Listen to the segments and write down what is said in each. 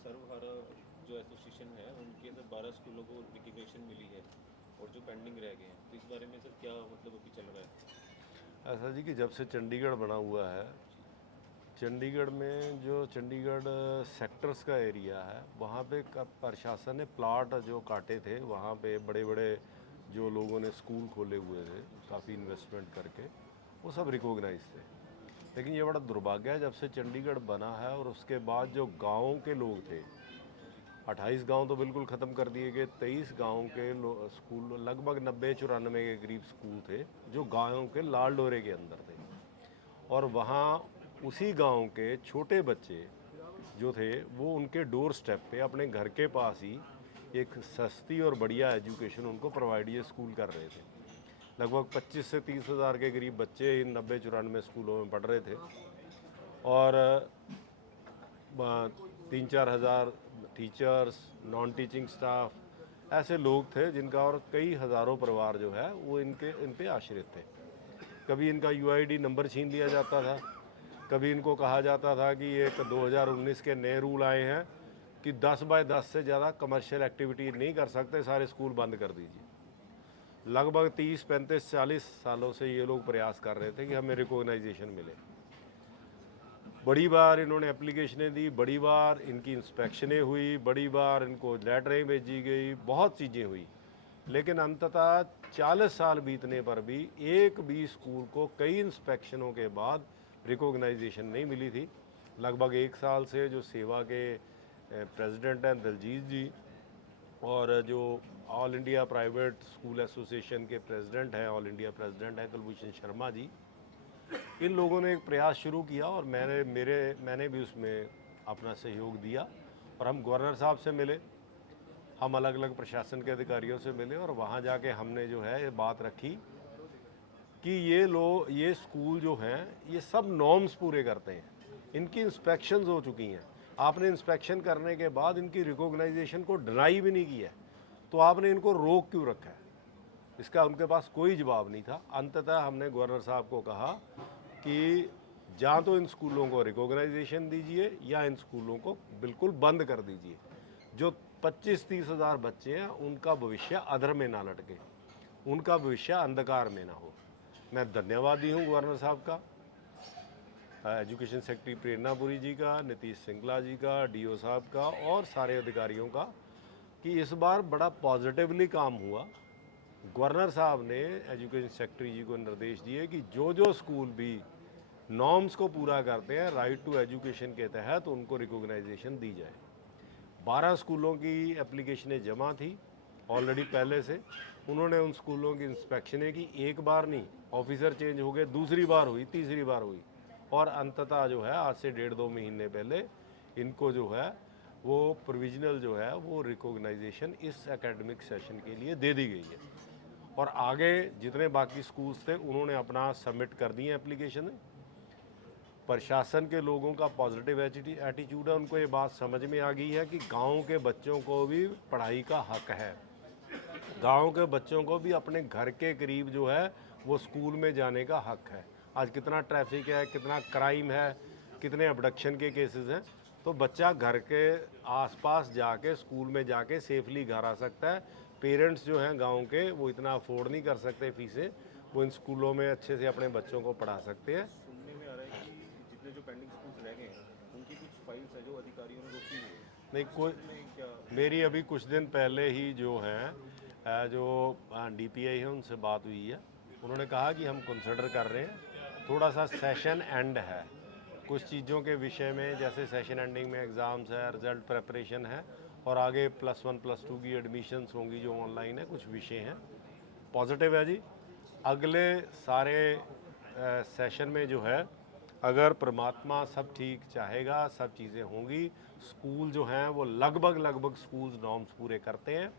सर्वहारा जो एसोसिएशन है उनके सर 12 स्कूलों को रिकग्निशन मिली है और जो पेंडिंग रह गए हैं, तो इस बारे में सर क्या मतलब अभी चल रहा है? ऐसा जी कि जब से चंडीगढ़ बना हुआ है, चंडीगढ़ में जो चंडीगढ़ सेक्टर्स का एरिया है वहाँ पे प्रशासन ने प्लाट जो काटे थे, वहाँ पे बड़े बड़े जो लोगों ने स्कूल खोले हुए थे काफ़ी इन्वेस्टमेंट करके, वो सब रिकॉग्नाइज थे। लेकिन ये बड़ा दुर्भाग्य है, जब से चंडीगढ़ बना है और उसके बाद जो गाँव के लोग थे, जी 28 गांव तो बिल्कुल ख़त्म कर दिए गए, 23 गांव के स्कूल, लगभग 90-94 के करीब स्कूल थे जो गाँव के लाल डोरे के अंदर थे। और वहाँ उसी गांव के छोटे बच्चे जो थे वो उनके डोर स्टेप पे अपने घर के पास ही एक सस्ती और बढ़िया एजुकेशन उनको प्रोवाइड ये स्कूल कर रहे थे। लगभग 25 से 30 हज़ार के करीब बच्चे इन 90-94 स्कूलों में पढ़ रहे थे और 3-4 हज़ार टीचर्स, नॉन टीचिंग स्टाफ, ऐसे लोग थे जिनका और कई हज़ारों परिवार जो है वो इन पे आश्रित थे। कभी इनका यूआईडी नंबर छीन लिया जाता था, कभी इनको कहा जाता था कि ये 2019 के नए रूल आए हैं कि 10 बाय 10 से ज़्यादा कमर्शियल एक्टिविटी नहीं कर सकते, सारे स्कूल बंद कर दीजिए। लगभग 30-35-40 सालों से ये लोग प्रयास कर रहे थे कि हमें रिकॉग्नाइजेशन मिले। बड़ी बार इन्होंने एप्लीकेशनें दी, बड़ी बार इनकी इंस्पेक्शनें हुई, बड़ी बार इनको लेटरें भेजी गई, बहुत चीज़ें हुई, लेकिन अंततः 40 साल बीतने पर भी एक भी स्कूल को कई इंस्पेक्शनों के बाद रिकॉग्नाइजेशन नहीं मिली थी। लगभग एक साल से जो सेवा के प्रेसिडेंट हैं दलजीत जी, और जो all India private school association के प्रेसिडेंट हैं, ऑल इंडिया प्रेसिडेंट हैं कुलभूषण शर्मा जी, इन लोगों ने एक प्रयास शुरू किया और मैंने भी उसमें अपना सहयोग दिया। और हम गवर्नर साहब से मिले, हम अलग अलग प्रशासन के अधिकारियों से मिले और वहाँ जाके हमने जो है ये बात रखी कि ये स्कूल जो हैं ये सब नॉर्म्स पूरे करते हैं, इनकी इंस्पेक्शंस हो चुकी हैं, आपने इंस्पेक्शन करने के बाद इनकी रिकॉग्नाइजेशन को डिनाई भी नहीं किया, तो आपने इनको रोक क्यों रखा है? इसका उनके पास कोई जवाब नहीं था। अंततः हमने गवर्नर साहब को कहा कि या तो इन स्कूलों को रिकॉग्नाइजेशन दीजिए या इन स्कूलों को बिल्कुल बंद कर दीजिए। जो 25-30 हज़ार बच्चे हैं उनका भविष्य अधर में ना लटके, उनका भविष्य अंधकार में ना हो। मैं धन्यवादी हूँ गवर्नर साहब का, एजुकेशन सेक्रेटरी प्रेरणापुरी जी का, नीतीश सिंगला जी का, डीओ साहब का और सारे अधिकारियों का, कि इस बार बड़ा पॉजिटिवली काम हुआ। गवर्नर साहब ने एजुकेशन सेक्रेटरी जी को निर्देश दिए कि जो जो स्कूल भी नॉर्म्स को पूरा करते हैं राइट टू एजुकेशन के तहत उनको रिकॉग्नाइजेशन दी जाए। 12 स्कूलों की एप्लीकेशनें जमा थी ऑलरेडी पहले से, उन्होंने उन स्कूलों की इंस्पेक्शनें की, एक बार नहीं, ऑफिसर चेंज हो गए, दूसरी बार हुई, तीसरी बार हुई, और अंततः जो है आज से 1.5-2 महीने पहले इनको जो है वो प्रोविजनल जो है वो रिकॉग्नाइजेशन इस एकेडमिक सेशन के लिए दे दी गई है। और आगे जितने बाकी स्कूल्स थे उन्होंने अपना सबमिट कर दिए एप्लीकेशन। प्रशासन के लोगों का पॉजिटिव एटीट्यूड है, उनको ये बात समझ में आ गई है कि गांव के बच्चों को भी पढ़ाई का हक है, गांव के बच्चों को भी अपने घर के करीब जो है वो स्कूल में जाने का हक है। आज कितना ट्रैफिक है, कितना क्राइम है, कितने अबडक्शन के केसेस हैं, तो बच्चा घर के आसपास जाके स्कूल में जाके सेफली घर आ सकता है। पेरेंट्स जो हैं गांव के वो इतना अफोर्ड नहीं कर सकते फीसें, वो इन स्कूलों में अच्छे से अपने बच्चों को पढ़ा सकते हैं। सुनने में आ रहा है कि जितने जो पेंडिंग स्कूल्स रह गए हैं उनकी कुछ फाइल्स है जो अधिकारियों ने रोकी हुई है, नहीं तो कोई, उसमें क्या? मेरी अभी कुछ दिन पहले ही जो हैं जो डीपीआई है उनसे बात हुई है, उन्होंने कहा कि हम कंसिडर कर रहे हैं, थोड़ा सा सेशन एंड है कुछ चीज़ों के विषय में, जैसे सेशन एंडिंग में एग्ज़ाम्स है, रिज़ल्ट प्रेपरेशन है, और आगे +1 +2 की एडमिशन्स होंगी जो ऑनलाइन है, कुछ विषय हैं। पॉजिटिव है जी, अगले सारे सेशन में जो है अगर परमात्मा सब ठीक चाहेगा सब चीज़ें होंगी, स्कूल जो हैं वो लगभग स्कूल्स नॉर्म्स पूरे करते हैं,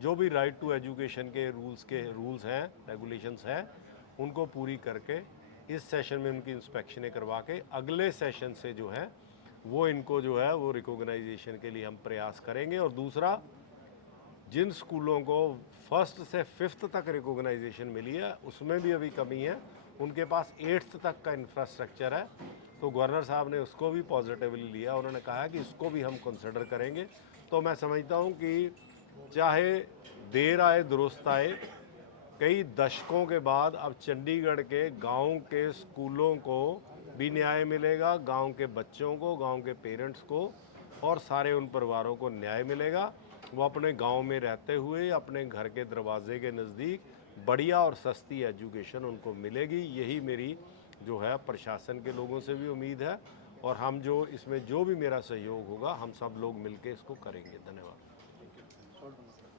जो भी राइट टू एजुकेशन के रूल्स हैं, रेगुलेशंस हैं, उनको पूरी करके इस सेशन में उनकी इंस्पेक्शनें करवा के अगले सेशन से जो है वो इनको जो है वो रिकॉग्नाइजेशन के लिए हम प्रयास करेंगे। और दूसरा, जिन स्कूलों को 1st से 5th तक रिकॉग्नाइजेशन मिली है उसमें भी अभी कमी है, उनके पास 8th तक का इंफ्रास्ट्रक्चर है, तो गवर्नर साहब ने उसको भी पॉजिटिवली लिया, उन्होंने कहा कि इसको भी हम कंसिडर करेंगे। तो मैं समझता हूँ कि चाहे देर आए दुरुस्त आए, कई दशकों के बाद अब चंडीगढ़ के गांव के स्कूलों को भी न्याय मिलेगा, गांव के बच्चों को, गांव के पेरेंट्स को और सारे उन परिवारों को न्याय मिलेगा। वो अपने गांव में रहते हुए अपने घर के दरवाजे के नज़दीक बढ़िया और सस्ती एजुकेशन उनको मिलेगी। यही मेरी जो है प्रशासन के लोगों से भी उम्मीद है, और हम जो इसमें जो भी मेरा सहयोग होगा हम सब लोग मिलके इसको करेंगे। धन्यवाद।